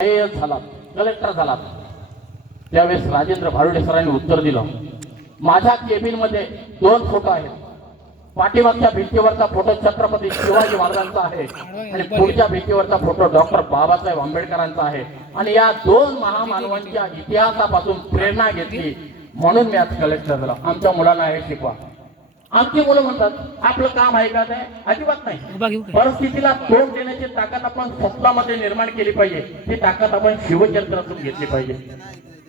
झाला, कलेक्टर झाला. त्यावेळेस राजेंद्र भारुडे सरांनी उत्तर दिलं. माझ्या केबिन मध्ये 2 फोटो आहेत. पाठीमागच्या भिंतीवरचा फोटो छत्रपती शिवाजी महाराजांचा आहे आणि पुढच्या भिंतीवरचा फोटो डॉक्टर बाबासाहेब आंबेडकरांचा आहे. आणि या 2 महामानवांच्या इतिहासापासून प्रेरणा घेतली म्हणून मी आज कलेक्टर झालो. आमच्या मुलांना हे शिकवा. आमची मुलं म्हणतात आपलं काम आहे का? ते अजिबात नाही. परिस्थितीला तोंड देण्याची ताकद आपण स्वतःमध्ये निर्माण केली पाहिजे. ती ताकद आपण शिवचरित्रातून घेतली पाहिजे.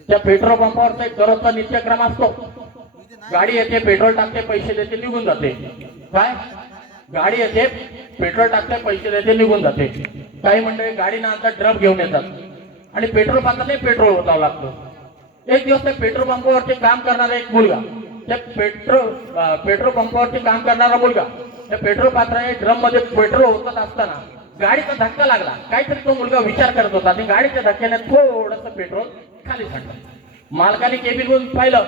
त्या पेट्रोल पंपावरचा एक दररोजचा नित्यक्रम असतो. गाडी येते, पेट्रोल टाकते, पैसे देते, निघून जाते. काय गाडी येते, पेट्रोल टाकते, पैसे देते, निघून जाते. काही मंडळी गाडी नंतर ड्रम घेऊन येतात आणि पेट्रोल पंपाने पेट्रोल ओतावं लागतं. एक दिवस त्या पेट्रोल पंपावरती काम करणारा एक मुलगा, त्या पेट्रोल पंपावरती काम करणारा मुलगा त्या पेट्रोल पात्राने ड्रम मध्ये पेट्रोल ओतत असताना गाडीचा धक्का लागला. काहीतरी तो मुलगा विचार करत होता आणि गाडीच्या धक्क्याने थोडंसं पेट्रोल खाली सांडलं. मालकाने केबिनमधून पाहिलं,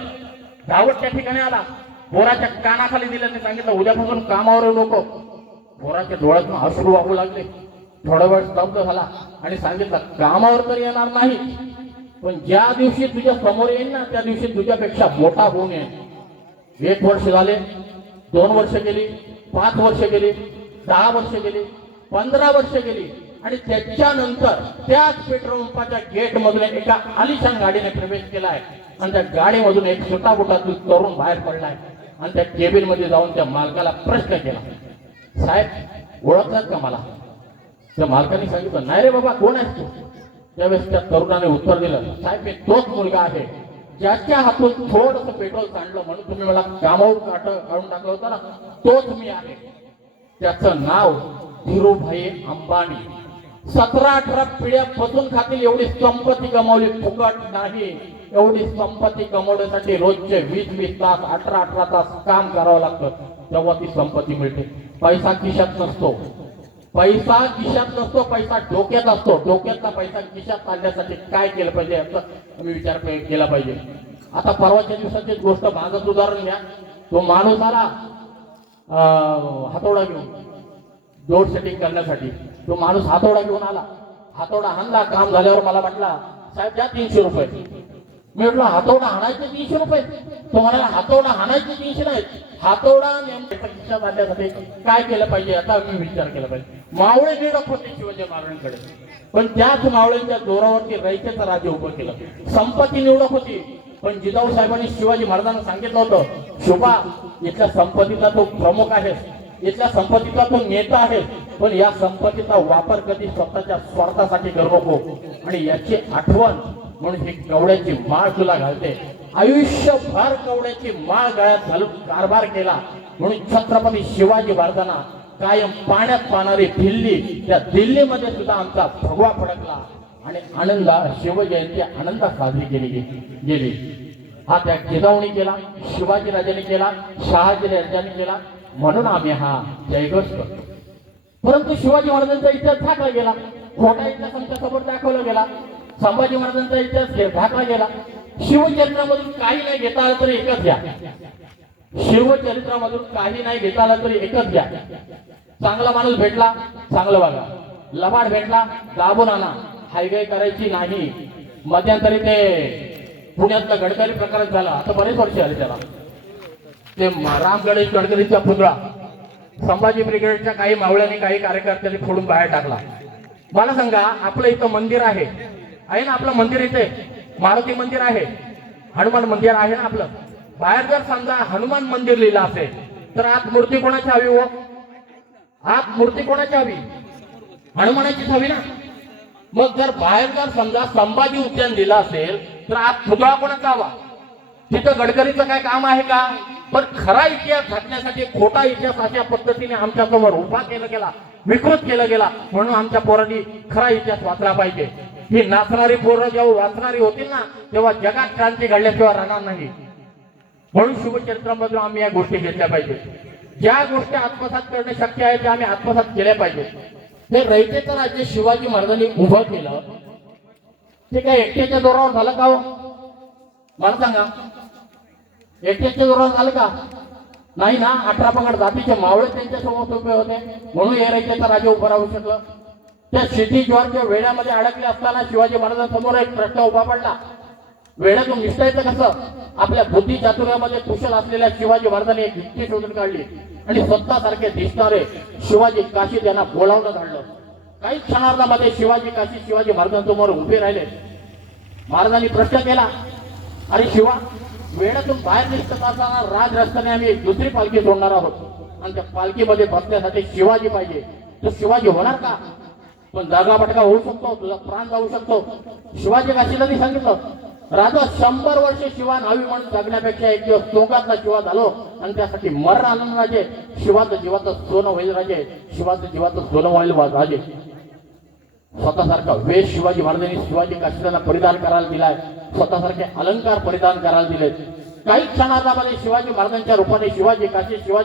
धावत त्या ठिकाणी आला, पोराच्या कानाखाली दिलं. सांगितलं उद्यापासून कामावर येऊ नको. पोराच्या डोळ्यातून अश्रू वाहू लागले. थोडा वेळ स्तब्ध झाला आणि सांगितलं कामावर तर येणार नाही, पण ज्या दिवशी तुझ्या समोर येईल ना त्या दिवशी तुझ्यापेक्षा मोठा होऊन येईल. 1 वर्ष झाले, 2 वर्ष गेली, 5 वर्ष गेली, 10 वर्ष गेली, 15 वर्ष गेली आणि त्याच्यानंतर त्याच पेट्रोल पंपाच्या गेट मधून एका आलिशान गाडीने प्रवेश केलाय आणि त्या गाडीमधून एक छोटा मोठातून तरुण बाहेर पडलाय आणि त्या केबिन मध्ये जाऊन त्या मालकाला प्रश्न केला, साहेब ओळखलात का मला? त्या मालकाने सांगितलं नाही रे बाबा, कोण आहेस तू? त्यावेळेस त्या तरुणाने उत्तर दिलं, साहेब मी तोच मुलगा आहे ज्याच्या हातून थोडंसं पेट्रोल सांडलं म्हणून तुम्ही मला कामावर काढून टाकलं होतं ना, तोच मी आहे. त्याचं नाव धीरूभाई अंबानी. 17-18 पिढ्या बसून खातील एवढी संपत्ती कमावली. फुकट नाही. एवढी संपत्ती कमवण्यासाठी रोजचे 20-20 तास, 18-18 तास काम करावं लागतं, तेव्हा ती संपत्ती मिळते. पैसा खिशात नसतो, पैसा खिशात नसतो, पैसा डोक्यात असतो. डोक्यातला पैसा खिशात आणण्यासाठी काय केलं पाहिजे याचा तुम्ही विचार केला पाहिजे. आता परवाच्या दिवसाची गोष्ट, माझंच उदाहरण घ्या. तो माणूस आला हातोडा घेऊन लोड सेटिंग करण्यासाठी. तो माणूस हातोडा घेऊन आला, हातोडा हाणला. काम झाल्यावर मला म्हटला, साहेब द्या 300 रुपये. मी म्हटलं हातोडा हाणायचे 300 रुपये? तो म्हणाला हातोडा हाणायचे 300 नाहीत, हातोडा नेमका खिशात आणण्यासाठी काय केलं पाहिजे याचा मी विचार केला पाहिजे. मावळे निडक होते शिवाजी महाराजांकडे, पण त्याच मावळ्यांच्या जोरावरती रयतेचं राज्य उभं केलं. संपत्ती निवडक होती, पण जिजाऊ साहेबांनी शिवाजी महाराजांना सांगितलं होतं, शोभा इथल्या संपत्तीचा तो प्रमुख आहे, इथल्या संपत्तीचा तो नेता आहे, पण या संपत्तीचा वापर कधी स्वतःच्या स्वार्थासाठी करू नको. आणि याची आठवण म्हणून ही कवड्याची माळ तुला घालते. आयुष्यभर कवड्याची माळ गळ्यात घालून कारभार केला म्हणून छत्रपती शिवाजी महाराजांना कायम पाण्यात पाहणारी दिल्ली, त्या दिल्लीमध्ये सुद्धा आमचा भगवा फडकला आणि शिवजयंती आनंदात साजरी केली गेली. हा त्या जिजाऊने केला, शिवाजी राजाने केला, शहाजी राजाने केला, म्हणून आम्ही हा जयघोष करतो. परंतु शिवाजी महाराजांचा इतिहास झाकला गेला, खोटा इतिहास आमच्या समोर दाखवला गेला. संभाजी महाराजांचा इतिहास झाकला गेला. शिवचरित्रामधून काही नाही घेता आलं तरी एकच घ्या. शिवचरित्रामधून काही नाही घेता आलं तरी एकच घ्या. चांगला माणूस भेटला, चांगलं बघा. लबाड भेटला, दाबून आणा. हायगाय करायची नाही. मध्यंतरी ते पुण्यातला गडकरी प्रकार झाला, आता बरेच वर्ष आले त्याला. ते राम गणेश गडकरीचा पुतळा संभाजी ब्रिगेडच्या काही मावळ्यांनी, काही कार्यकर्त्यांनी फोडून बाहेर टाकला. मला सांगा, आपलं इथं मंदिर आहे ना, आपलं मंदिर इथे मारुती मंदिर आहे, हनुमान मंदिर आहे ना आपलं. बाहेर जर समजा हनुमान मंदिर लिहिलं असेल तर आत मूर्ती कोणाची हवी हो? आत मूर्ती कोणाची हवी? हनुमानाचीच हवी ना. मग जर बाहेर जर समजा संभाजी उद्यान दिलं असेल तर आत पुतळा कोणाचा हवा? तिथं गडकरीचं काय काम आहे का? पण खरा इतिहास झाकण्यासाठी खोटा इतिहास अशा पद्धतीने आमच्या समोर उभा केला गेला, विकृत केला गेला. म्हणून आमच्या पोरांनी खरा इतिहास वाचला पाहिजे. ही नाचणारी पोरं जेव्हा वाचणारी होतील ना, तेव्हा जगात क्रांती घडल्याशिवाय राहणार नाही. म्हणून शिवचरित्रामधून आम्ही या गोष्टी घेतल्या पाहिजे. ज्या गोष्टी आत्मसात करणे शक्य आहे त्या आम्ही आत्मसात केल्या पाहिजे. हे रयतेचं राज्य शिवाजी महाराजांनी उभं केलं, ते काय एकट्याच्या जोरावर झालं का हो? मला सांगा, एकट्याच्या जोरावर झालं का? नाही ना. 18 पगड जातीचे मावळे त्यांच्या सोबत उभे होते, म्हणून हे रयतेचं राज्य उभं राहू शकलं. त्या सिटी ज्वारच्या वेड्यामध्ये अडकले असताना शिवाजी महाराजांसमोर एक प्रश्न उभा पडला. वेड्यातून निसटायचं कसं? आपल्या बुद्धी चातुर्यामध्ये कुशल असलेल्या शिवाजी महाराजांनी एक युक्ती शोधून काढली आणि स्वतःसारखे दिसणारे शिवाजी काशी त्यांना बोलावणं काढलं. काही क्षणार्धामध्ये शिवाजी महाराजांसमोर उभे राहिले. महाराजांनी प्रश्न केला, अरे शिवा, वेड्यातून बाहेर निघत असताना राज रस्त्याने आम्ही दुसरी पालखी सोडणार आहोत आणि त्या पालखीमध्ये बसण्यासाठी शिवाजी पाहिजे. तू शिवाजी होणार का? पण दगापटका होऊ शकतो, तुझा प्राण जाऊ शकतो. शिवाजी काशीदांनी सांगितलं, राजा 100 वर्ष शिवा नावी म्हणून जगण्यापेक्षा एक दिवस सोंगातला शिवा झालो आणि त्यासाठी मरण आलं राजे. शिवाचं जीवाचं सोनं होईल राजे, शिवाचं जीवाचं सोनं होईल राजे. स्वतःसारखा वेश शिवाजी महाराजांनी शिवाजी काशीदांना परिधान करायला दिलाय. स्वतःसारखे अलंकार परिधान करायला दिले. काही क्षणार्धामध्ये शिवाजी महाराजांच्या रूपाने शिवाजी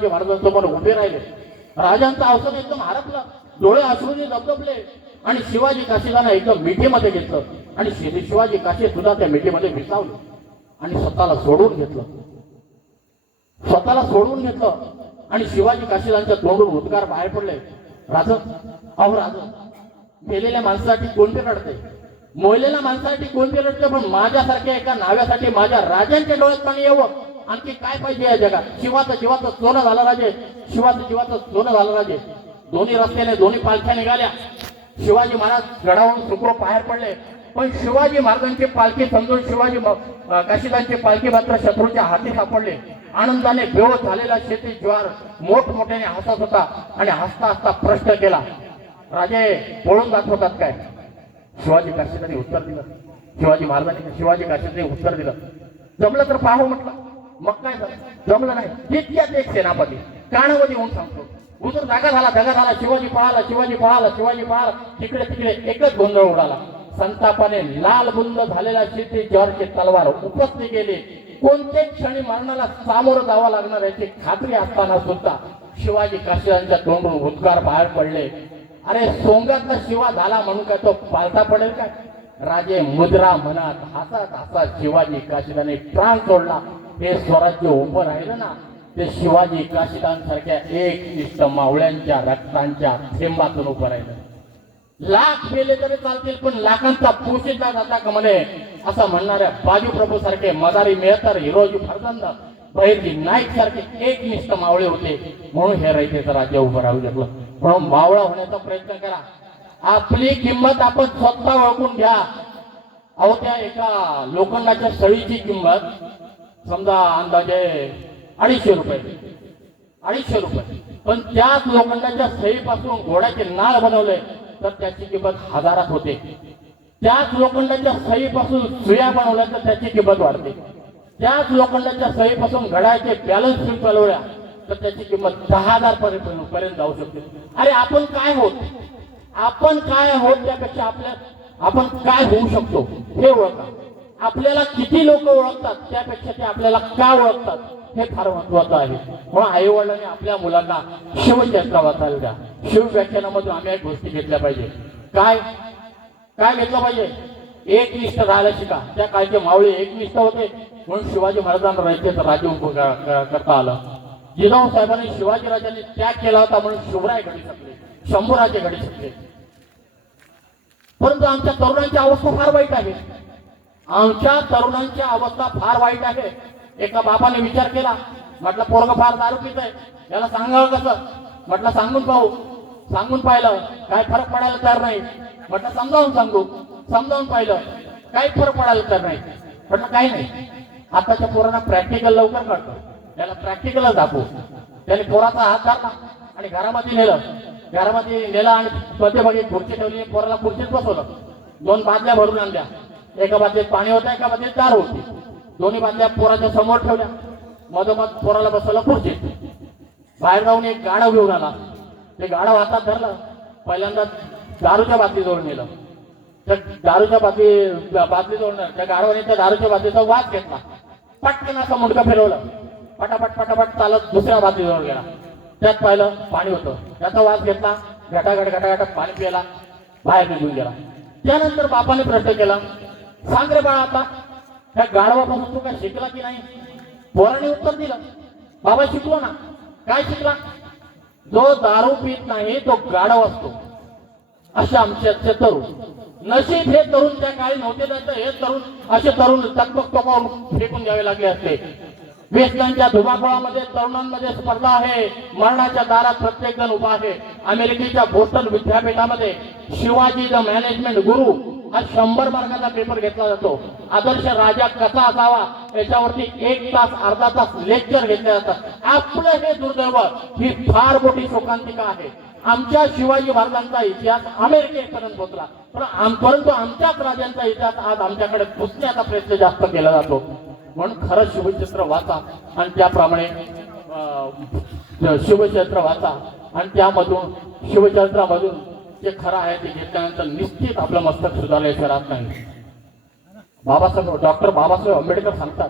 महाराजांसमोर उभे राहिले. राजांचं अवसन एकदम हरपलं, डोळे अश्रूंनी दबदबले आणि शिवाजी काशीदांना एकदम मिठीमध्ये घेतलं आणि शिवाजी काशी सुद्धा त्या मिठीमध्ये विसावले आणि स्वतःला सोडून घेतलं आणि शिवाजी काशीदांच्या तोंडून उद्गार बाहेर पडले, राज, अहो राज, मेलेल्या माणसासाठी कोणते रडते, मोलेल्या माणसासाठी कोणते रडते, पण माझ्यासारख्या एका नाव्यासाठी माझ्या राजांच्या डोळ्यात पाणी यावं, आणखी काय पाहिजे या जगात? शिवाचं जीवाचं सोनं झालं राजे, शिवाचं जीवाचं सोनं झालं राजे. दोन्ही रस्त्याने दोन्ही पालख्या निघाल्या. शिवाजी महाराज गडावरून सुखरूप बाहेर पडले, पण शिवाजी महाराजांची पालखी समजून शिवाजी काशीदांची पालखी मात्र शत्रूच्या हाती सापडले. आनंदाने बेहोश झालेला शेती ज्वार मोठमोठ्याने हसत होता आणि हसता हसता प्रश्न केला, राजे पळून दाखवतात काय? शिवाजी काशीदांनी उत्तर दिलं. शिवाजी काशीदांनी उत्तर दिलं, जमलं तर पाहू म्हटलं. मग काय झालं? जमलं नाही. तितक्यात एक सेनापती कानामध्ये येऊन सांगतो, उजर जागा झाला, शिवाजी पळाला. तिकडे एकच गोंधळ उडाला. संतापाने लाल बुंद झालेला शेती ज्वारची तलवार उपसली गेली. कोणत्याच क्षणी मरणाला सामोरं जावं लागणार याची खात्री असताना सुद्धा शिवाजी काशीदांच्या तोंडून उद्गार बाहेर पडले, अरे सोंगातला शिवा झाला म्हणून काय तो पालथा पडेल काय? राजे मुद्रा म्हणत हसत शिवाजी काशीदाने प्राण सोडला. हे स्वराज्य उभं राहिलं ना, ते शिवाजी काशीदांसारख्या एकनिष्ठ मावळ्यांच्या रक्तांच्या थेंबातून उभं राहिलं. लाख गेले तरी चालतील, पण लाखांचा पोशिंदा जाता का म्हणे, असं म्हणणाऱ्या बाजू प्रभू सारखे, मदारी मेहतर, हिरोजी फर्जंद, बहिर्जी नाईक सारखे एकनिष्ठ मावळे होते. म्हणून हे रयतेचं राज्य उभं राहू शकलं. म्हणून मावळा होण्याचा प्रयत्न करा. आपली किंमत आपण स्वतः ओळखून घ्या. अहो, त्या एका लोखंडाच्या सळीची किंमत समजा अंदाजे 250 रुपये, पण त्याच लोखंडाच्या सळीपासून घोड्याचे नाळ बनवले तर त्याची किंमत हजारात होते. त्याच लोखंडाच्या सळीपासून सुया बनवल्या तर त्याची किंमत वाढते. त्याच लोखंडाच्या सळीपासून घड्याचे बॅलन्स स्विच बनवल्या तर त्याची किंमत 10,000 पर्यंत जाऊ शकते. अरे आपण काय आहोत त्यापेक्षा आपण काय होऊ शकतो हे ओळखा. आपल्याला किती लोक ओळखतात त्यापेक्षा ते आपल्याला का ओळखतात हे फार महत्वाचं आहे. म्हणून आई वडिलांनी आपल्या मुलांना शिवचरित्र वाचायला द्या. शिव व्याख्यानामधून आम्ही एक गोष्टी घेतल्या पाहिजे. काय घेतलं पाहिजे? एकनिष्ठ राहायला शिका. त्या काळचे मावळे एकनिष्ठ होते म्हणून शिवाजी महाराजांना रयतेचं राज्य उभं करता आलं. जिजाऊ साहेबांनी शिवाजी राजांनी त्याग केला होता म्हणून शिवराय घडी शकले, शंभूराजे घडी शकले. परंतु आमच्या तरुणांची अवस्था फार वाईट आहे. एका बापाने विचार केला, म्हटलं पोरग फार दारू पित आहे, याला सांगावं कसं? म्हटलं सांगून पाहिलं, काय फरक पडायला तयार नाही. म्हटलं समजावून पाहिलं, काही फरक पडायला तयार नाही. म्हटलं काही नाही, आताच्या पोरांना प्रॅक्टिकल लवकर कळतं, त्याला प्रॅक्टिकलच दाखवू. त्याने पोराचा हात धरला आणि घरामध्ये नेलं आणि मध्यभागी खुर्ची ठेवली. पोराला खुर्चीत बसवलं. 2 बादल्या भरून आणल्या. एका बादलीत पाणी होतं, एका बादलीत दार होती. दोन्ही बादल्या पोराच्या समोर ठेवल्या. मधोमध पोराला बसवलं खुर्चीत. बाहेर जाऊन एक गाढव घेऊन आला. ते गाढव हातात धरलं. पहिल्यांदा दारूच्या बादलीजवळ नेलं. त्या दारूच्या बादलीजवळ त्या गाढवाने त्या दारूच्या बादलीचा वास घेतला. पटकन असं मुंडकं फिरवलं. पटापट चालत दुसऱ्या बादलीजवळ गेला. त्यात पाहिलं पाणी होतं. त्याचा वास घेतला. घटाघट पाणी प्यायला बाहेर निघून गेला. त्यानंतर बापाने प्रश्न केला, सांग रे बाळा, आता त्या गाढवापासून तू काय शिकला की नाही? पोराने उत्तर दिलं, बाबा शिकलो ना. काय शिकला? जो दारू पित नाही तो गाढव असतो असे आमचे तरुण. नशीब हे तरुण त्या काळी नव्हते, तर हे तरुण असे तरुण तकबक टोकावून फेकून द्यावे लागले असते. वेस्टर्नच्या धुमाकुळामध्ये तरुणांमध्ये स्पर्धा आहे. मरणाच्या दारात प्रत्येक जण उभा आहे. अमेरिकेच्या बोस्टन विद्यापीठामध्ये शिवाजी द मॅनेजमेंट गुरु हा 100 मार्काचा पेपर घेतला जातो. आदर्श राजा कसा असावा याच्यावरती 1 तास अर्धा तास लेक्चर घेतले जातात. आपलं हे दुर्दैव, ही फार मोठी शोकांतिका आहे. आमच्या शिवाजी महाराजांचा इतिहास अमेरिकेपर्यंत पोहोचला, परंतु आमच्याच राजांचा इतिहास आज आमच्याकडे पुसण्याचा प्रयत्न जास्त केला जातो. म्हणून खरं शिवचरित्र वाचा आणि त्याप्रमाणे शिवचरित्र वाचा आणि त्यामधून शिवचरित्रामधून जे खरं आहे ते घेतल्यानंतर निश्चित आपलं मस्तक सुधारल्याशिवाय राहत नाही. डॉक्टर बाबासाहेब आंबेडकर सांगतात,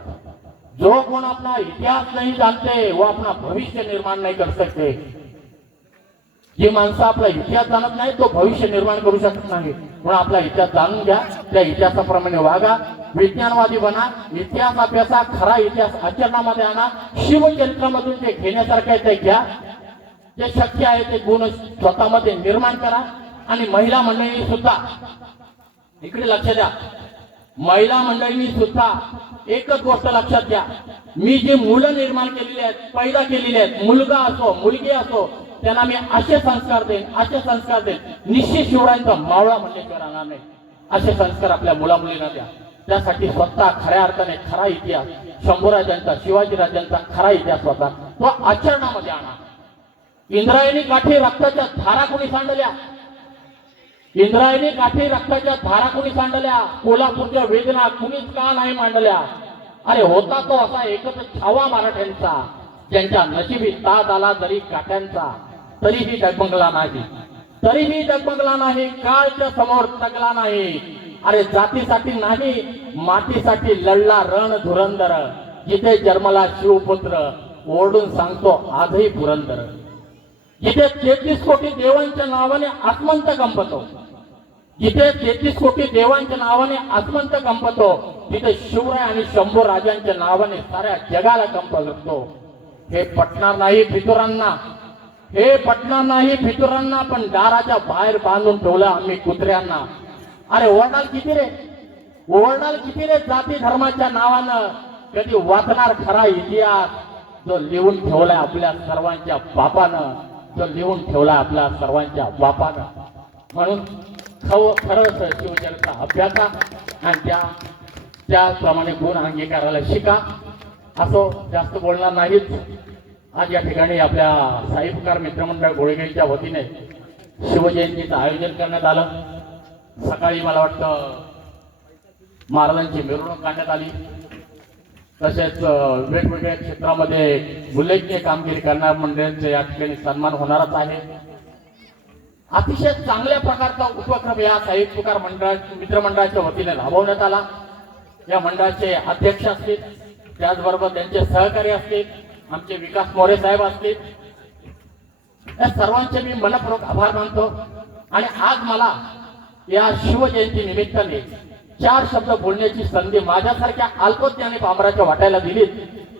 जो कोण अपना इतिहास नहीं जानते वो अपना भविष्य निर्माण नहीं कर सकते. जी माणसं आपला इतिहास जाणत नाही तो भविष्य निर्माण करू शकत नाही. म्हणून आपला इतिहास जाणून घ्या, त्या इतिहासाप्रमाणे वागा, विज्ञानवादी बना, इतिहास अभ्यासा, खरा इतिहास आचरणामध्ये आणा. शिवचरित्रामधून जे घेण्यासारखं आहे ते घ्या, जे शक्य आहे ते गुण स्वतःमध्ये निर्माण करा. आणि महिला मंडळींनी सुद्धा इकडे लक्ष द्या. महिला मंडळींनी सुद्धा एकच गोष्ट लक्षात घ्या, मी जी मुलं निर्माण केलेली आहेत, पैदा केलेली आहेत, मुलगा असो मुलगी असो, त्यांना मी असे संस्कार देईन. निश्चित शिवरायांचा मावळा म्हणल्याशिवाय राहणार नाही. असे संस्कार आपल्या मुला मुलींना द्या. त्यासाठी स्वतः खऱ्या अर्थाने खरा इतिहास, शंभूराजांचा शिवाजी राजांचा खरा इतिहास स्वतः तो आचरणामध्ये आणा. इंद्रायणी काठी रक्ताच्या धारा कोणी सांडल्या? इंद्रायणी काठी रक्ताच्या धारा कोणी सांडल्या? कोल्हापूरच्या वेदना कुणीच का नाही मांडल्या? अरे होता तो असा एकच छावा मराठ्यांचा, ज्यांच्या नशिबी ताज आला जरी काट्यांचा, तरीही डगमगला नाही, काळच्या समोर तगला नाही. अरे जातीसाठी नाही, मातीसाठी लढला रण धुरंधर. जिथे जन्मला शिवपुत्र, ओरडून सांगतो आजही पुरंदर. जिथे 33 कोटी देवांच्या नावाने आसमंत कंपतो, जिथे 33 कोटी देवांच्या नावाने आसमंत कंपतो, तिथे शिवराय आणि शंभू राजांच्या नावाने साऱ्या जगाला कंप करतो. हे पटणार नाही फितुरांना, पण दाराच्या बाहेर बांधून ठेवलं आम्ही कुत्र्यांना. अरे ओरडाल किती रे जाती धर्माच्या नावानं? कधी वाचणार खरा इतिहास जो लिहून ठेवलाय आपल्या सर्वांच्या बापानं, म्हणून खरंच शिवचरित्र अभ्यासा आणि त्याप्रमाणे गुण अंगीकारायला शिका. असो जास्त बोलणार नाहीत. आज या ठिकाणी आपल्या साहित्यकार मित्रमंडळ गोळेगावच्या वतीने शिवजयंतीचं आयोजन करण्यात आलं. सकाळी मला वाटतं महाराजांची मिरवणूक काढण्यात आली. तसेच वेगवेगळ्या क्षेत्रामध्ये उल्लेखनीय कामगिरी करणाऱ्या मंडळांचे या ठिकाणी सन्मान होणारच आहे. अतिशय चांगल्या प्रकारचा उपक्रम या साहित्यकार मित्रमंडळाच्या वतीने राबवण्यात आला. या मंडळाचे अध्यक्ष असतील, त्याचबरोबर त्यांचे सहकारी असतील, आमचे विकास मोरे साहेब असतील, या सर्वांचे मी मनपूर्वक आभार मानतो. आणि आज मला या शिवजयंती निमित्ताने 4 शब्द बोलण्याची संधी माझ्यासारख्या अल्पज्ञानी पामराच्या वाटायला दिलीत,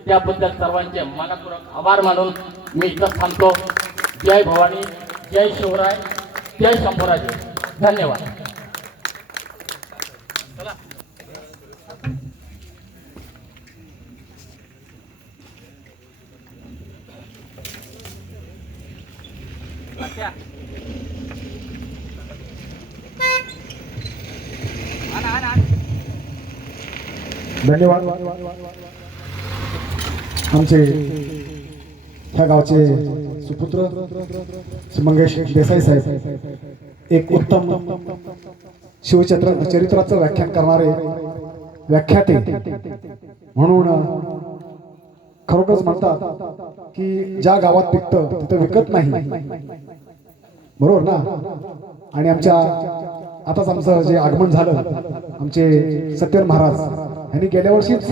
त्याबद्दल सर्वांचे मनपूर्वक आभार मानून मी इथं थांबतो. जय भवानी, जय शिवराय, जय शंभूराजे. धन्यवाद. धन्यवाद. आमचे ह्या गावचे सुपुत्र मंगेश देसाई साहेब एक उत्तम शिवचरित्राचं व्याख्यान करणारे व्याख्याते म्हणून खरोखरच म्हणतात की ज्या गावात पिकतं तिथं विकत नाही, बरोबर ना. आणि आमच्या आताच आमचं जे आगमन झालं, आमचे सत्यन महाराज यांनी गेल्या वर्षीच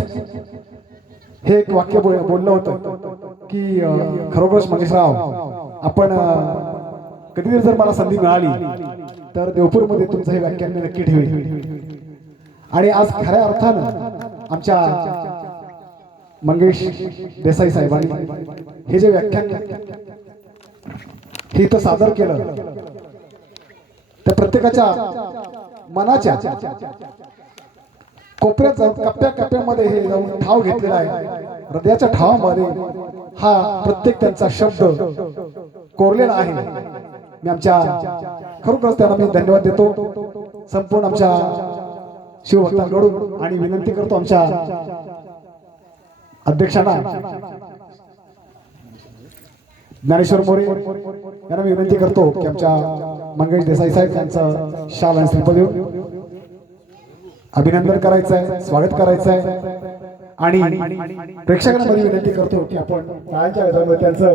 हे एक वाक्य बोललं होतं की खरोखरच मंगेशराव, आपण कधीतरी जर मला संधी मिळाली तर देवपूरमध्ये तुमचं हे व्याख्यान मी नक्की ठेवेन. आणि आज खऱ्या अर्थानं आमच्या मंगेश देसाई साहेबांनी हे जे व्याख्यान हे इथं सादर केलं, त्या प्रत्येकाच्या मनाच्या कोपऱ्यात जाऊन कप्प्या कप्प्यामध्ये हे जाऊन ठाव घेतलेला आहे. हृदयाच्या ठावामध्ये हा प्रत्येक त्यांचा शब्द कोरलेला आहे. मी आमच्या खरोखरच त्यांना मी धन्यवाद देतो संपूर्ण आमच्या शिवभक्तांकडून आणि विनंती करतो आमच्या अध्यक्षांना ज्ञानेश्वर मोरे यांना मी विनंती करतो की आमच्या मंगेश देसाई साहेब यांचं शाल आणि श्रीफळ देऊन अभिनंदन करायचं आहे, स्वागत करायचं आहे आणि प्रेक्षकांना विनंती करतो की आपण टाळ्यांच्या गजरामध्ये त्यांचं